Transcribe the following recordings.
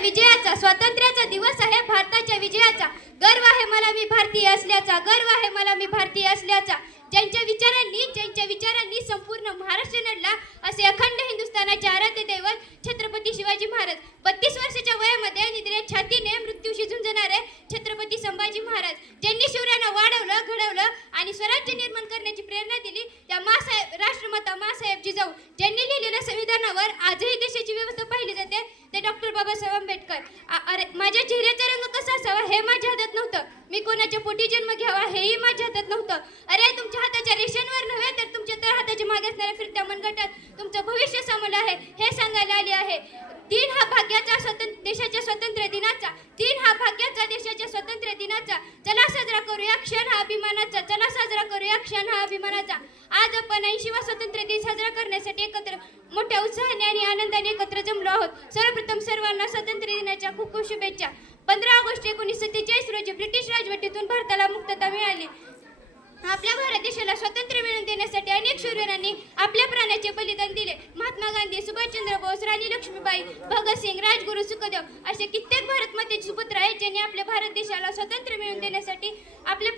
विजयाचा, स्वातंत्र्याचा दिवस आहे भारताच्या विजयाचा. गर्व आहे मला मी भारतीय असल्याचा, गर्व आहे मला मी भारतीय असल्याचा. ज्यांच्या विचारांनी संपूर्ण महाराष्ट्र नडला असे अखंड हिंदुस्थानाचे आराध्य दैवत छत्रपती शिवाजी महाराज. 32 वर्षाच्या वयामध्ये निद्रेत छातीने मृत्यूशी झुंजणारे छत्रपती संभाजी महाराज, ज्यांनी शौर्यानं वाढवलं, घडवलं आणि स्वराज्य निर्माण करण्याची प्रेरणा दिली त्या राष्ट्रमाता माँसाहेब जिजाऊ, ज्यांनी लिहिलेल्या संविधानावर आजही देशाची व्यवस्था पाहिली जाते ते डॉक्टर बाबासाहेब आंबेडकर. अरे माझ्या चेहऱ्याचा रंग कसा असावा हे माझ्या हातात नव्हतं, मी कोणाच्या पोटी जन्म घ्यावा हेही माझ्या हातात नव्हतं. अरे तुमच्या हाताच्या रेषांवर नव्हे तर तुमच्या तर हाताच्या मागे असणाऱ्या फिरत्या मनगटात तुमचं भविष्य सामावलं आहे हे सांगायला आले आहे. दिन हा भाग्याचा देशाच्या स्वातंत्र्य दिनाचा, दिन हा भाग्याचा देशाच्या स्वातंत्र्य दिनाचा. चला साजरा करूया क्षण हा अभिमानाचा, चला साजरा करूया क्षण हा अभिमानाचा. आज आपण 80वा स्वातंत्र्य दिन साजरा करण्यासाठी एकत्र मोठ्या उत्साहाने आणि आनंदाने एकत्र जमलो आहोत. सर्वप्रथम सर्वांना स्वातंत्र्य दिनाच्या खूप खूप शुभेच्छा. 15 ऑगस्ट 1947 रोजी ब्रिटिश राजवटीतून भारताला मुक्तता मिळाली. आपल्या भारत देशाला स्वातंत्र्य मिळवून देण्यासाठी अनेक शूरवीरांनी आपल्या प्राणाचे बलिदान दिले. महात्मा गांधी, सुभाषचंद्र बोस, राणी लक्ष्मीबाई, भगतसिंग, राजगुरू, सुखदेव असे कित्येक भारत मातेचे सुपुत्र आहेत ज्यांनी आपल्या भारत देशाला स्वातंत्र्य मिळवून देण्यासाठी आपले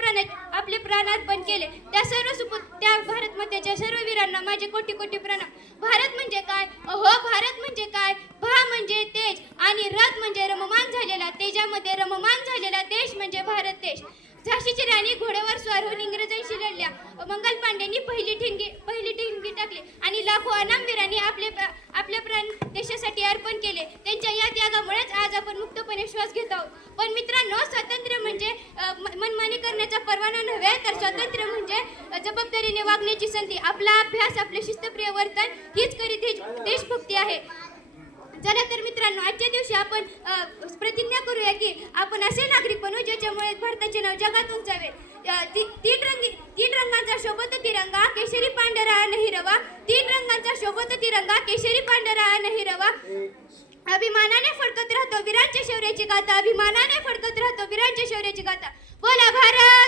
प्राण अर्पण केले. त्या भारत मातेच्या सर्व वीरांना माझे कोटी कोटी प्रणाम. भारत म्हणजे काय? अहो भारत म्हणजे काय? भा म्हणजे तेज आणि रथ म्हणजे रममान झालेला, तेजामध्ये रममान झालेला देश म्हणजे भारत देश. झाशीची राणी घोड्यावर स्वार होऊन इंग्रजांशी लढल्या. मंगल पांड्यांनी पहिली ठिणगी टाकली आणि लाखो अनामवीरांनी आपले प्राण देशासाठी अर्पण केले. त्यांच्या या त्यागामुळेच आज आपण मुक्तपणे श्वास घेत आहोत. पण मित्रांनो, स्वातंत्र्य म्हणजे मनमानी करण्याचा परवाना नव्हे तर स्वातंत्र्य म्हणजे जबाबदारीने वागण्याची संधी. आपला अभ्यास, आपले शिस्तप्रिय वर्तन हीच खरी देशभक्ती आहे. चला तर मित्रांनो, आजच्या दिवशी आपण प्रतिज्ञा करूया की आपण असे नागरिक बनू ज्याच्यामुळे भारताचे नाव जगात उंचावे. तीन रंगांचा शोभत तिरंगा, केशरी पांढरा नाही रवा. 3 रंगांचा शोभत तिरंगा, केशरी पांढरा नाही रवा. अभिमानाने फडकत राहतो वीरांच्या शौर्याची गाथा, अभिमानाने फडकत राहतो वीरांच्या शौर्याची गाथा. बोला भारत